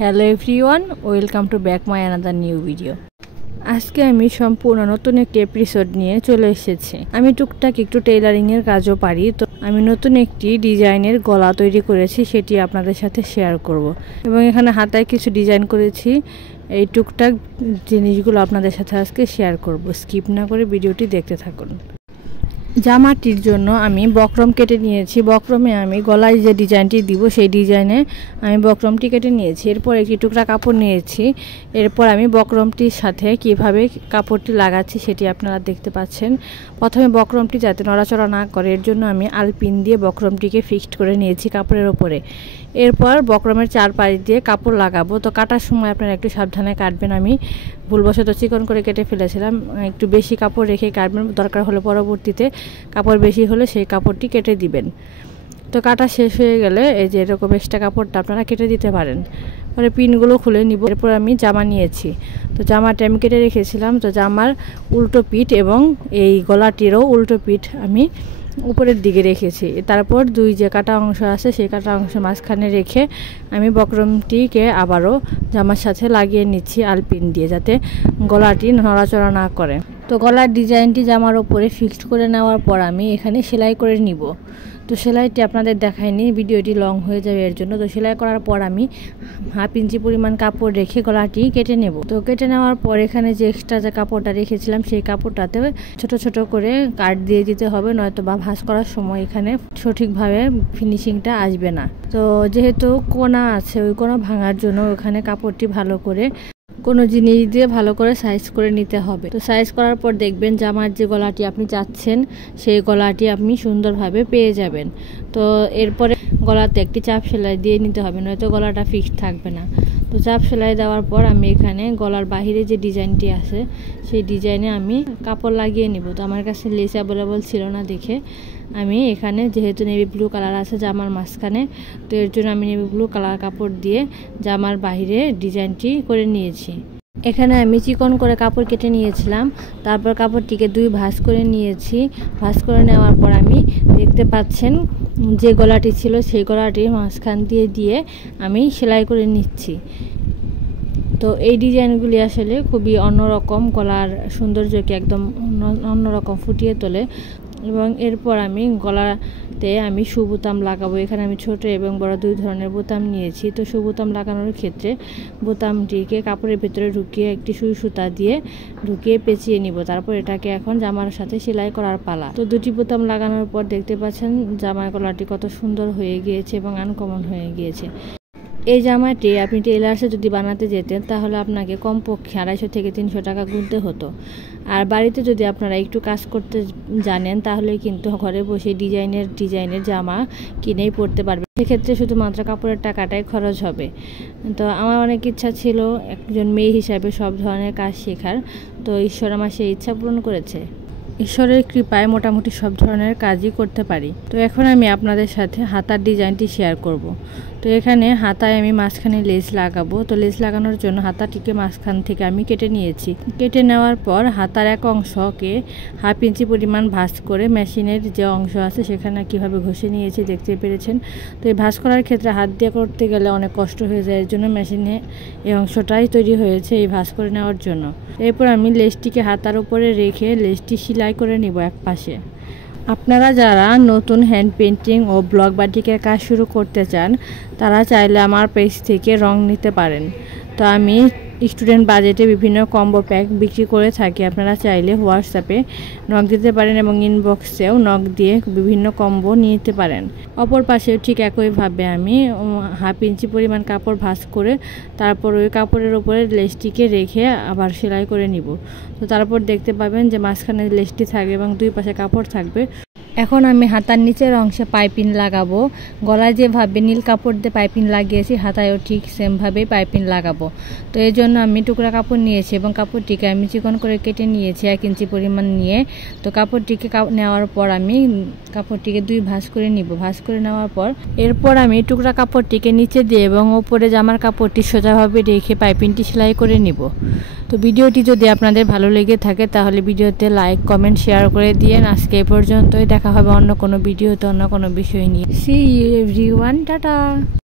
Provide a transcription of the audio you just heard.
Hello everyone, welcome to back my another new video. আজকে আমি সম্পূর্ণ নতুন একটি এপিসোড নিয়ে চলে এসেছি। আমি টুকটাক একটু টেইলারিংয়ের কাজও পারি, তো আমি নতুন একটি ডিজাইনের গলা তৈরি করেছি, সেটি আপনাদের সাথে শেয়ার করব। এবং এখানে হাতায় কিছু ডিজাইন করেছি। এই টুকটাক জিনিসগুলো আপনাদের সাথে আজকে শেয়ার করব। স্কিপ না করে ভিডিওটি দেখতে থাকুন। জামাটির জন্য আমি বক্রম কেটে নিয়েছি। বক্রমে আমি গলায় যে ডিজাইনটি দিব সেই ডিজাইনে আমি বক্রমটি কেটে নিয়েছি। এরপর একটি টুকরা কাপড় নিয়েছি। এরপর আমি বক্রমটির সাথে কিভাবে কাপড়টি লাগাচ্ছি সেটি আপনারা দেখতে পাচ্ছেন। প্রথমে বক্রমটি যাতে নড়াচড়া না করে এর জন্য আমি আলপিন দিয়ে বক্রমটিকে ফিক্সড করে নিয়েছি কাপড়ের ওপরে। এরপর বক্রমের চারপাশ দিয়ে কাপড় লাগাবো। তো কাটার সময় আপনারা একটু সাবধানে কাটবেন। আমি ভুলবশত চিকন করে কেটে ফেলেছিলাম। একটু বেশি কাপড় রেখে কাটবেন, দরকার হলে পরবর্তীতে কাপড় বেশি হলে সেই কাপড়টি কেটে দিবেন। তো কাটা শেষ হয়ে গেলে এই যে এরকম এক্সট্রা কাপড়টা আপনারা কেটে দিতে পারেন। পরে পিনগুলো খুলে নিব। এরপর আমি জামা নিয়েছি। তো জামাটা আমি কেটে রেখেছিলাম। তো জামার উল্টো পিঠ এবং এই গলাটিরও উল্টো পিঠ আমি উপরের দিকে রেখেছি। তারপর দুই যে কাটা অংশ আছে সেই কাটা অংশ মাঝখানে রেখে আমি বক্রমটিকে আবারও জামার সাথে লাগিয়ে নিচ্ছি আলপিন দিয়ে, যাতে গলাটি নড়াচড়া না করে। তো গলার ডিজাইনটি জামার ওপরে ফিক্সড করে নেওয়ার পর আমি এখানে সেলাই করে নিব। তো সেলাইটি আপনাদের দেখাইনি, ভিডিওটি লং হয়ে যাবে এর জন্য। তো সেলাই করার পর আমি 1/2 ইঞ্চি পরিমাণ কাপড় রেখে গলাটি কেটে নেব। তো কেটে নেওয়ার পর এখানে যে এক্সট্রা যে কাপড়টা রেখেছিলাম সেই কাপড়টাতে ছোট ছোট করে কাট দিয়ে দিতে হবে, নয়তো বা ভাঁজ করার সময় এখানে সঠিকভাবে ফিনিশিংটা আসবে না। তো যেহেতু কোনা আছে, ওই কোনা ভাঙার জন্য ওখানে কাপড়টি ভালো করে কোনো জিনিস দিয়ে ভালো করে সাইজ করে নিতে হবে। তো সাইজ করার পর দেখবেন জামার যে গলাটি আপনি চাচ্ছেন সেই গলাটি আপনি সুন্দরভাবে পেয়ে যাবেন। তো এরপরে গলাতে একটি চাপ সেলাই দিয়ে নিতে হবে, নয়তো গলাটা ফিক্সড থাকবে না। তো চাপ সেলাই দেওয়ার পর আমি এখানে গলার বাহিরে যে ডিজাইনটি আছে সেই ডিজাইনে আমি কাপড় লাগিয়ে নিব। তো আমার কাছে লেস অ্যাভেলেবল ছিল না দেখে আমি এখানে, যেহেতু নেভি ব্লু কালার আছে জামার মাঝখানে, তো এর জন্য আমি নেভি ব্লু কালার কাপড় দিয়ে জামার বাহিরে ডিজাইনটি করে নিয়েছি। এখানে আমি চিকন করে কাপড় কেটে নিয়েছিলাম। তারপর কাপড়টিকে 2 ভাঁজ করে নিয়েছি। ভাঁজ করে নেওয়ার পর আমি দেখতে পাচ্ছেন যে গলাটি ছিল সেই গলাটি মাঝখান দিয়ে আমি সেলাই করে নিচ্ছি। তো এই ডিজাইনগুলি আসলে খুবই অন্যরকম, গলার সৌন্দর্যকে একদম অন্যরকম ফুটিয়ে তোলে। এবং এরপর আমি গলাতে আমি সুবোতাম লাগাবো। এখানে আমি ছোট এবং বড় 2 ধরনের বোতাম নিয়েছি। তো সুবোতাম লাগানোর ক্ষেত্রে বোতামটিকে কাপড়ের ভিতরে ঢুকিয়ে একটি সুই সুতা দিয়ে ঢুকিয়ে পেঁচিয়ে নিব। তারপর এটাকে এখন জামার সাথে সেলাই করার পালা। তো 2টি বোতাম লাগানোর পর দেখতে পাচ্ছেন জামার গলাটি কত সুন্দর হয়ে গিয়েছে এবং আনকমন হয়ে গিয়েছে। এই জামাটি আপনি টেইলার্সে যদি বানাতে যেতেন তাহলে আপনাকে কমপক্ষে 250 থেকে 300 টাকা গুনতে হতো। আর বাড়িতে যদি আপনারা একটু কাজ করতে জানেন তাহলে কিন্তু ঘরে বসে ডিজাইনের জামা কিনেই পরতে পারবে। সেক্ষেত্রে শুধুমাত্র কাপড়ের টাকাটাই খরচ হবে। তো আমার অনেক ইচ্ছা ছিল একজন মেয়ে হিসাবে সব ধরনের কাজ শেখার। তো ঈশ্বর আমার সেই ইচ্ছা পূরণ করেছে। ঈশ্বরের কৃপায় মোটামুটি সব ধরনের কাজই করতে পারি। তো এখন আমি আপনাদের সাথে হাতার ডিজাইনটি শেয়ার করব। তো এখানে হাতায় আমি মাঝখানে লেস লাগাবো। তো লেস লাগানোর জন্য হাতাটিকে মাঝখান থেকে আমি কেটে নিয়েছি। কেটে নেওয়ার পর হাতার এক অংশকে 1/2 ইঞ্চি পরিমাণ ভাঁজ করে মেশিনের যে অংশ আছে সেখানে কিভাবে ঘষে নিয়েছি দেখতে পেরেছেন। তো এই ভাঁজ করার ক্ষেত্রে হাত দিয়ে করতে গেলে অনেক কষ্ট হয়ে যায়, এর জন্য মেশিনে এই অংশটাই তৈরি হয়েছে এই ভাঁজ করে নেওয়ার জন্য। এরপর আমি লেসটিকে হাতার উপরে রেখে লেসটি সেলাই করে নিব এক পাশে। আপনারা যারা নতুন হ্যান্ড পেন্টিং ও ব্লক বাটিকের কাজ শুরু করতে চান তারা চাইলে আমার পেজ থেকে রং নিতে পারেন। তো আমি স্টুডেন্ট বাজেটে বিভিন্ন কম্বো প্যাক বিক্রি করে থাকি। আপনারা চাইলে হোয়াটসঅ্যাপে নক দিতে পারেন এবং ইনবক্সেও নক দিয়ে বিভিন্ন কম্বো নিতে পারেন। অপর পাশেও ঠিক একইভাবে আমি 1/2 ইঞ্চি পরিমাণ কাপড় ভাঁজ করে তারপর ওই কাপড়ের উপরে লেসটিকে রেখে আবার সেলাই করে নিব। তো তারপর দেখতে পাবেন যে মাঝখানে লেসটি থাকবে এবং 2 পাশে কাপড় থাকবে। এখন আমি হাতার নিচের অংশে পাইপিং লাগাবো। গলায় যেভাবে নীল কাপড় দিয়ে পাইপিং লাগিয়েছি হাতায়ও ঠিক সেমভাবেই পাইপিং লাগাবো। তো এই জন্য আমি টুকরা কাপড় নিয়েছি এবং কাপড়টিকে আমি চিকন করে কেটে নিয়েছি 1 ইঞ্চি পরিমাণ নিয়ে। তো কাপড়টিকে নেওয়ার পর আমি কাপড়টিকে 2 ভাঁজ করে নিব। ভাঁজ করে নেওয়ার পর এরপর আমি টুকরা কাপড়টিকে নিচে দিয়ে এবং উপরে জামার কাপড়টি সোজাভাবে রেখে পাইপিংটি সেলাই করে নিব। তো ভিডিওটি যদি আপনাদের ভালো লেগে থাকে তাহলে ভিডিওতে লাইক কমেন্ট শেয়ার করে দিয়েন। আজকে এই পর্যন্তই, দেখা হবে অন্য কোনো ভিডিওতে অন্য কোনো বিষয় নিয়ে। See you everyone, tata.